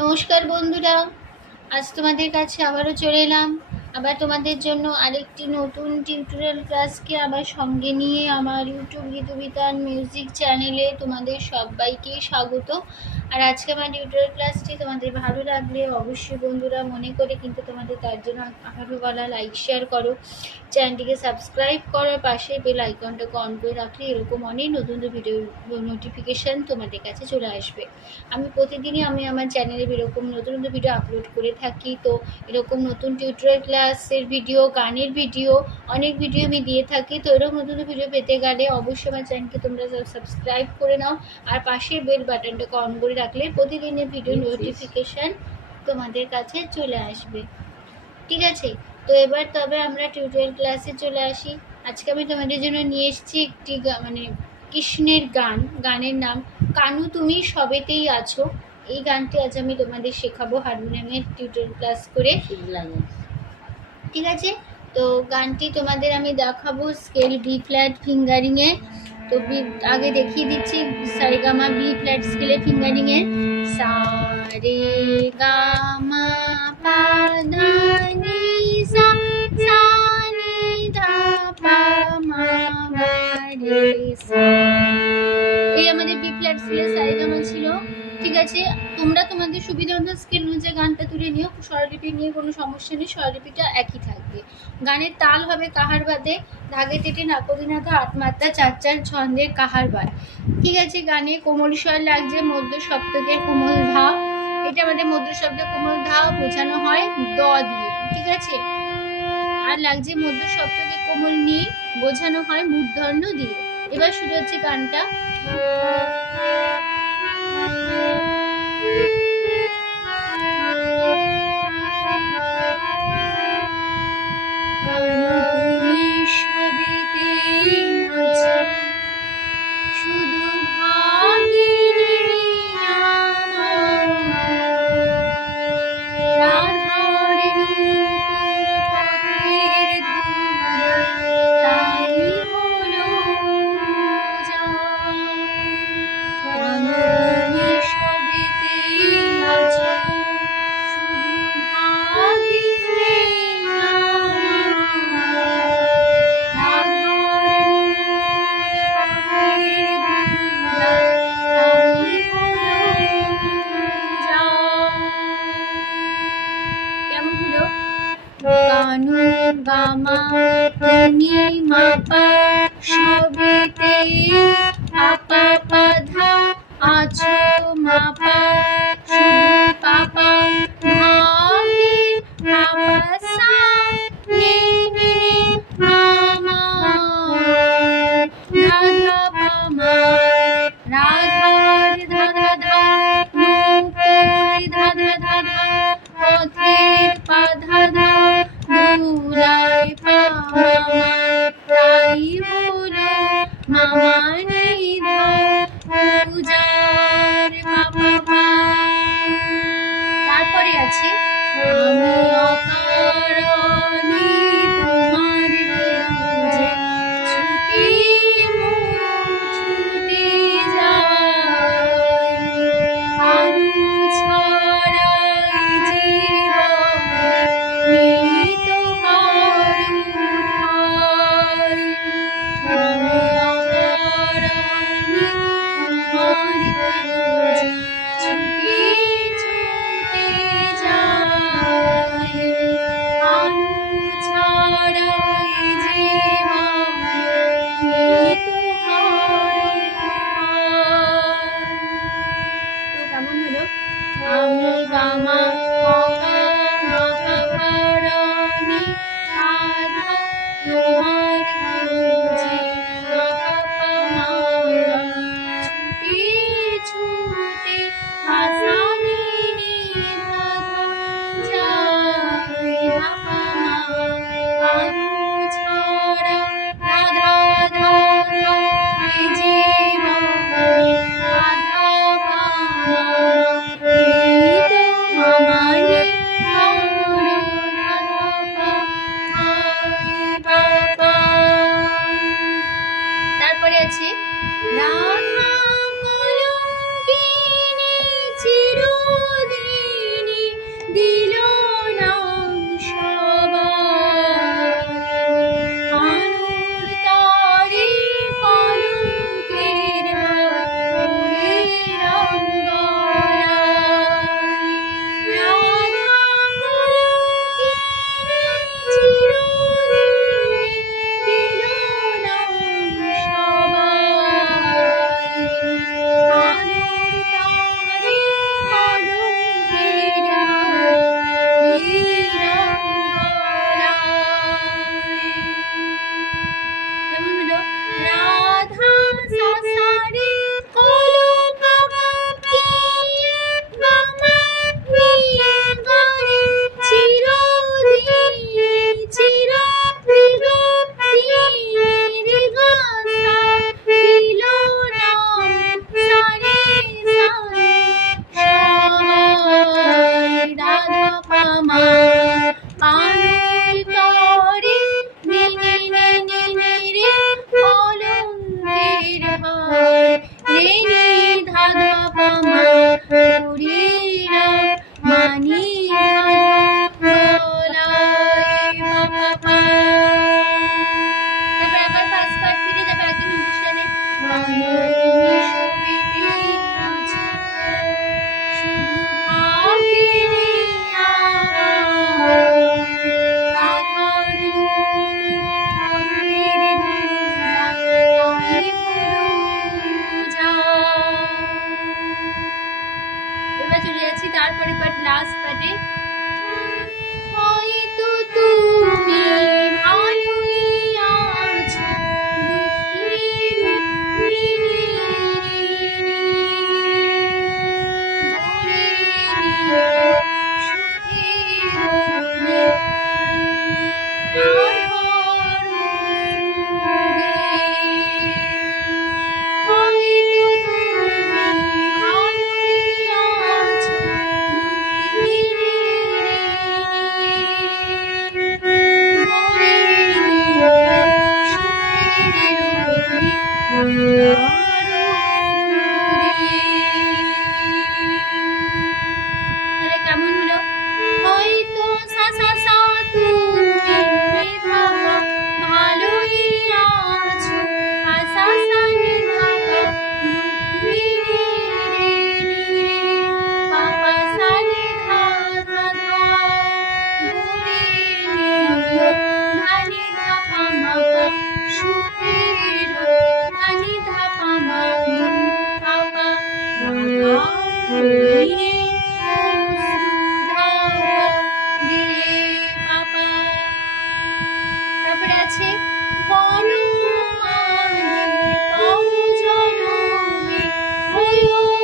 নমস্কার বন্ধুরা, আজ তোমাদের কাছে আবারও চলে এলাম। আবার তোমাদের জন্য আরেকটি নতুন টিউটোরিয়াল ক্লাসকে আবার সঙ্গে নিয়ে আমার ইউটিউব গীতবিতান মিউজিক চ্যানেলে তোমাদের সবাইকে স্বাগত। আর আজকে আমার টিউটোরিয়াল ক্লাসটি তোমাদের ভালো লাগলে অবশ্যই বন্ধুরা মনে করে কিন্তু তোমাদের তার জন্য আবারও বলা, লাইক শেয়ার করো, চ্যানেলটিকে সাবস্ক্রাইব করো, পাশে বেল আইকনটাকে অন করে রাখলে এরকম অনেক নতুন ভিডিও নোটিফিকেশান তোমাদের কাছে চলে আসবে। আমি প্রতিদিনই আমার চ্যানেলে এরকম নতুন ভিডিও আপলোড করে থাকি। তো এরকম নতুন টিউটোরিয়াল ক্লাসের ভিডিও, গানের ভিডিও, অনেক ভিডিও আমি দিয়ে থাকি। তো এরকম নতুন ভিডিও পেতে গেলে অবশ্যই আমার চ্যানেলকে তোমরা সাবস্ক্রাইব করে নাও, আর পাশে বেল বাটনটাকে অন করে রাখলে প্রতিদিনের ভিডিও নোটিফিকেশান তোমাদের কাছে চলে আসবে। ঠিক আছে, তো এবার তবে আমরা টিউটোরিয়াল ক্লাসে চলে আসি। আজকে আমি তোমাদের জন্য নিয়ে এসেছি একটি কৃষ্ণের গানের নাম কানু তুমি সবেতেই আছো। এই গানটি আজ আমি তোমাদের শেখাবো হারমোনিয়ামের টিউটোরিয়াল ক্লাস করে। ঠিক আছে, তো গানটি তোমাদের আমি দেখাবো স্কেল বি ফ্ল্যাট ফিঙ্গারিংয়ে। তো আগে দেখিয়ে দিচ্ছি সারেগামা বি ফ্ল্যাট স্কেলে ফিঙ্গারিংয়ে। সা রে গা মা পা ধা নি সা, সা নি ধা পা মা গা রে সা। এই আমাদের বি ফ্ল্যাট স্কেলে সারেগামা ছিল। ঠিক আছে, তোমরা তোমাদের সুবিধা মতো স্কেল অনুযায়ী গানটা তুলে নিও। স্বরলিপি নিয়ে কোনো সমস্যা নেই, স্বরলিপিটা একই থাকবে। গানের তাল হবে কাহার বাদে, ধাগে তেটে নাকদিনাথা, আট মাত্রা, চার চার ছন্দের কাহার বাদ। ঠিক আছে, গানে কোমল স্বর লাগছে মধ্য সপ্তকের কোমল ধা। এটা আমাদের মধ্য শব্দ কোমল ধা বোঝানো হয় দ দিয়ে। ঠিক আছে, আর লাগছে মধ্য সপ্তকের কোমল নি, বোঝানো হয় মূর্ধন্য দিয়ে। এবার শুরু হচ্ছে গানটা। কানু গামা তুমি মাপা সবেতে আপা পাধা আছো মাপা শুধু পাপা ভাবে আপসা নে নে মামা রাধা পামা রাধার ধাধা ধা নুপুর ধাধা ধাধা পথের পাধা ধা দুরাই পামা তাই হলো মামা নিধা পূজার পাপা। তারপরে আছে আমি অকারণে তোমার পূজে ছুটে ছুটে যাই, আনু ছাড়াই জীবন মৃত করু ঠাই। আমি অকারণে তোমার পূজে ছুটে ছুটে যাই, আনু ছাড়াই জীবন মৃত করু ঠাই। তো কেমন হলো? আমি গামা অকারণে রাধা তোমার পূজে ছুটে ছুটে আসানি নিধাধা যাই আপা আনু ছাড়া রাধা ধাধা জীবন রাধা পামা তারপরে পার্ট লাস্ট পার্টে হয়তো তুমি ভালোই আছো কেমন হলো? হয়তো সা সা সা তুমি ভালোই আছো সা সা নি ধা পা নি নি রে নি পা পা সা নি ধা ধা ধা রে নি ধা নি ধা পা মা পা সুখের ধা নি ধা পা মা পা পা ধা রে তারপরে আছে রাধা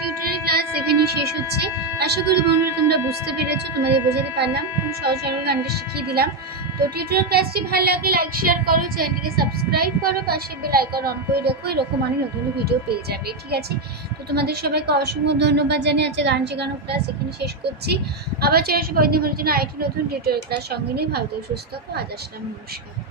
টিউটোরিয়াল ক্লাস এখানেই শেষ হচ্ছে। আশা করি বন্ধুরা তোমরা বুঝতে পেরেছো, তোমাদের বোঝাতে পারলাম, খুব সহজ সরল গানটা শিখিয়ে দিলাম। তো টিউটোরিয়াল ক্লাসটি ভালো লাগলে লাইক শেয়ার করো, চ্যানেলটিকে সাবস্ক্রাইব করো, পাশে বেল আইকন অন করে রাখো, এরকম অনেক নতুন ভিডিও পেয়ে যাবে। ঠিক আছে, তো তোমাদের সবাইকে অসংখ্য ধন্যবাদ জানিয়ে আজকে গান শেখানো ক্লাস এখানে শেষ করছি। আবার চলে আসবো কয়েকদিন জন্য আরেকটি নতুন টিউটোরিয়াল ক্লাস। সঙ্গে নিয়ে ভালো থেকে সুস্থ থাকো। আজ আসলাম, নমস্কার।